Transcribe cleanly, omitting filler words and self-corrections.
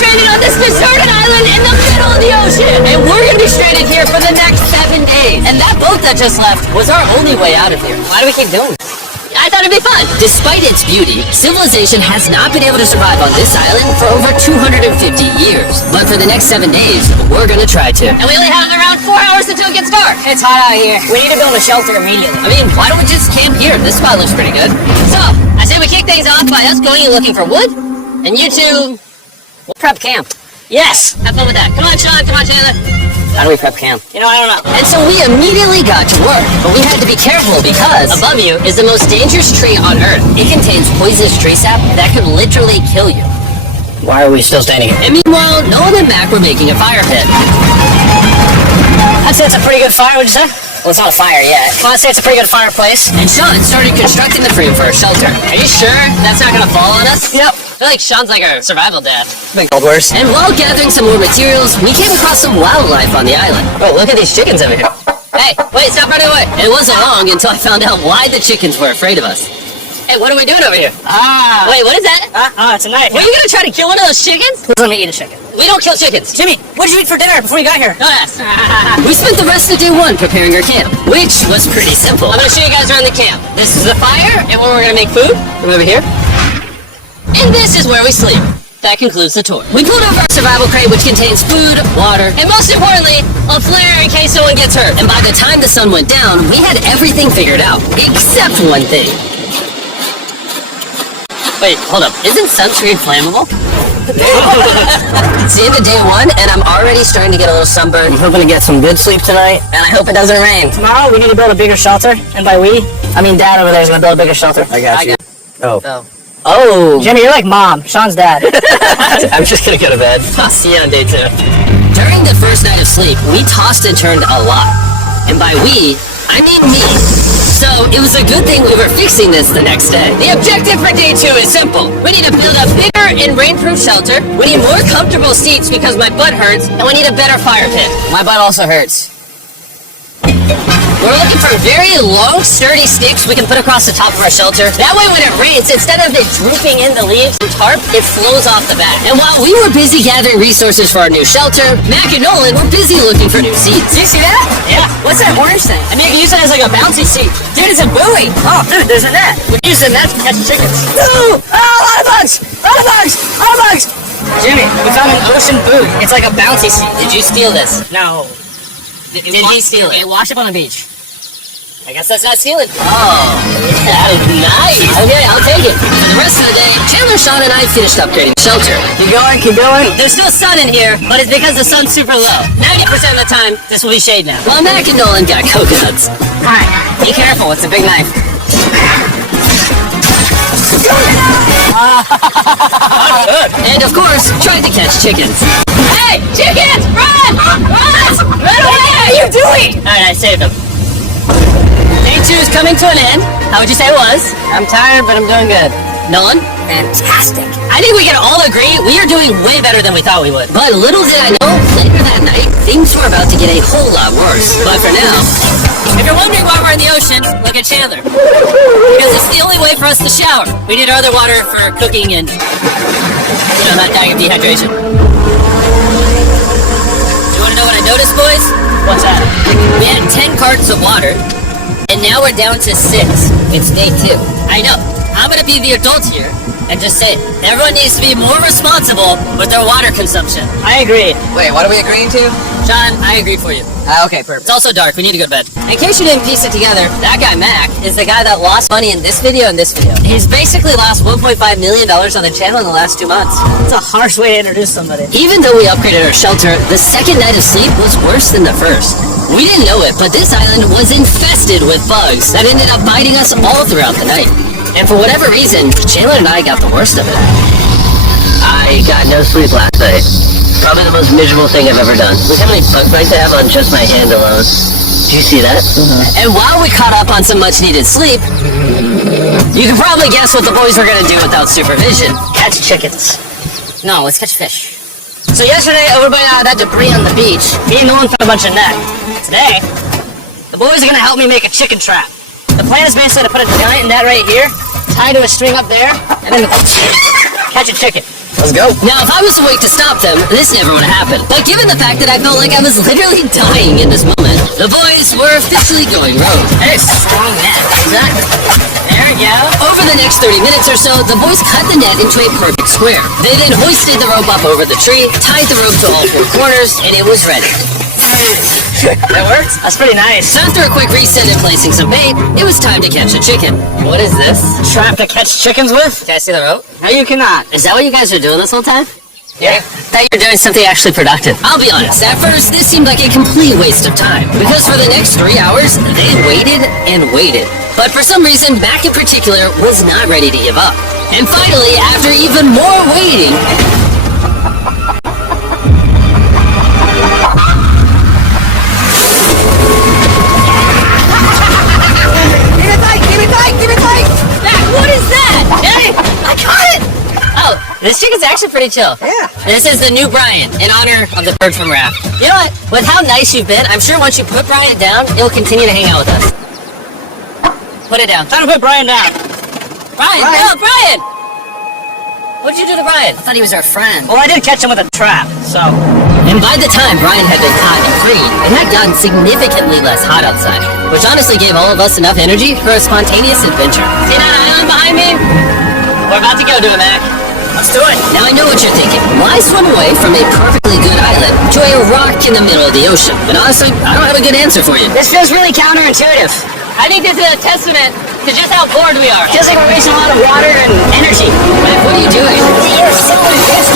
stranded on this deserted island in the middle of the ocean. And we're gonna be stranded here for the next 7 days. And that boat that just left was our only way out of here. Why do we keep doing this? I thought it'd be fun. Despite its beauty, civilization has not been able to survive on this island for over 250 years. But for the next 7 days, we're gonna try to. And we only have around 4 hours until it gets dark. It's hot out here. We need to build a shelter immediately. I mean, why don't we just camp here? This spot looks pretty good. So, I say we kick things off by us going and looking for wood. And you two, we'll prep camp. Yes! Have fun with that. Come on, Sean. Come on, Chandler. How do we prep camp? You know, I don't know. And so we immediately got to work, but we had to be careful because above you is the most dangerous tree on Earth. It contains poisonous tree sap that could literally kill you. Why are we still standing here? And meanwhile, Nolan and Mac were making a fire pit. I'd say it's a pretty good fire, would you say? Well, it's not a fire yet. Well, I'd say it's a pretty good fireplace. And Sean started constructing the frame for a shelter. Are you sure that's not gonna fall on us? Yep. I feel like Sean's like our survival dad. Been called worse. And while gathering some more materials, we came across some wildlife on the island. Oh, look at these chickens over here. Hey, wait, stop running away. And it wasn't long until I found out why the chickens were afraid of us. Hey, what are we doing over here? Wait, what is that? It's a knife. Were you gonna try to kill one of those chickens? Please let me eat a chicken. We don't kill chickens. Jimmy, what did you eat for dinner before you got here? Don't ask. We spent the rest of day 1 preparing our camp, which was pretty simple. I'm gonna show you guys around the camp. This is the fire, and where we're gonna make food. Come over here. And this is where we sleep. That concludes the tour. We pulled over our survival crate, which contains food, water, and most importantly, a flare in case someone gets hurt. And by the time the sun went down, we had everything figured out, except one thing. Wait, hold up. Isn't sunscreen flammable? It's the end of day 1, and I'm already starting to get a little sunburned. I'm hoping to get some good sleep tonight, and I hope it doesn't rain. Tomorrow, we need to build a bigger shelter, and by we, I mean Dad over there is going to build a bigger shelter. I got you. Oh. Jimmy, you're like Mom. Sean's dad. I'm just going to go to bed. I'll see you on day 2. During the first night of sleep, we tossed and turned a lot. And by we, I mean me. So, it was a good thing we were fixing this the next day. The objective for day 2 is simple. We need to build a bigger and rainproof shelter. We need more comfortable seats because my butt hurts. And we need a better fire pit. My butt also hurts. We're looking for very long, sturdy sticks we can put across the top of our shelter. That way when it rains, instead of it drooping in the leaves and tarp, it flows off the back. And while we were busy gathering resources for our new shelter, Mac and Nolan were busy looking for new seats. Do you see that? Yeah. What's that orange thing? I mean, you can use it as like a bouncy seat. Dude, it's a buoy. Oh, dude, there's a net. We use the net to catch chickens. Ooh! Oh, a lot of bugs! A lot of bugs! A lot of bugs! Jimmy, we found an ocean buoy. It's like a bouncy seat. Did you steal this? No. Did he steal it? Wash up on the beach. I guess that's not stealing. Oh, yeah, nice. Okay, I'll take it. For the rest of the day, Chandler, Sean, and I finished upgrading the shelter. Keep going, keep going. There's still sun in here, but it's because the sun's super low. 90% of the time, this will be shade now. While Mac and Nolan got coconuts. Alright, be careful, it's a big knife. And of course, tried to catch chickens. Hey, chickens, run! Run! Run away! What are you doing? Alright, I saved them. Day 2 is coming to an end. How would you say it was? I'm tired, but I'm doing good. Nolan? Fantastic. I think we can all agree we are doing way better than we thought we would. But little did I know, later that night, things were about to get a whole lot worse. But for now, if you're wondering why we're in the ocean, look at Chandler. Because it's the only way for us to shower. We need our other water for cooking and, not dying of dehydration. Do you want to know what I noticed, boys? What's that? We had 10 cartons of water. And now we're down to 6. It's day 2. I know. I'm gonna be the adult here and just say everyone needs to be more responsible with their water consumption. I agree. Wait, what are we agreeing to? John, I agree for you. Okay, perfect. It's also dark. We need to go to bed. In case you didn't piece it together, that guy Mac is the guy that lost money in this video and this video. He's basically lost $1.5 million on the channel in the last 2 months. It's a harsh way to introduce somebody. Even though we upgraded our shelter, the second night of sleep was worse than the first. We didn't know it, but this island was infested with bugs that ended up biting us all throughout the night. And for whatever reason, Chandler and I got the worst of it. I got no sleep last night. Probably the most miserable thing I've ever done. Look how many bug bites I have on just my hand alone. Do you see that? And while we caught up on some much needed sleep, you can probably guess what the boys were gonna do without supervision. Catch chickens. No, let's catch fish. So yesterday, over by that debris on the beach, me and Nolan found a bunch of net. Today, the boys are gonna help me make a chicken trap. The plan is basically to put a giant net right here, tie to a string up there, and then catch a chicken. Let's go. Now, if I was awake to stop them, this never would have happened. But given the fact that I felt like I was literally dying in this moment, the boys were officially going rogue. Hey, strong net. Exactly. There we go. Over the next 30 minutes or so, the boys cut the net into a perfect square. They then hoisted the rope up over the tree, tied the rope to all four corners, and it was ready. That works? That's pretty nice. So after a quick reset and placing some bait, it was time to catch a chicken. What is this? Trap to catch chickens with? Can I see the rope? No, you cannot. Is that what you guys are doing this whole time? Yeah. Thought you were doing something actually productive. I'll be honest, at first this seemed like a complete waste of time, because for the next 3 hours, they waited and waited. But for some reason, Mac in particular was not ready to give up. And finally, after even more waiting... What is that? Hey, I caught it! Oh, this chicken's actually pretty chill. Yeah. This is the new Bryant, in honor of the bird from Raft. You know what? With how nice you've been, I'm sure once you put Bryant down, he'll continue to hang out with us. Put it down. Time to put Brian down. Brian! No, Brian! What'd you do to Brian? I thought he was our friend. Well, I did catch him with a trap, so... And by the time Brian had been caught and freed, it had gotten significantly less hot outside, which honestly gave all of us enough energy for a spontaneous adventure. See that island behind me? We're about to go to it, Mac. Let's do it. Now I know what you're thinking. Why swim away from a perfectly good island to a rock in the middle of the ocean? But honestly, I don't have a good answer for you. This feels really counterintuitive. I think this is a testament to just how bored we are. Feels like we're wasting a lot of water and energy. Mac, what are you doing? You're so invisible.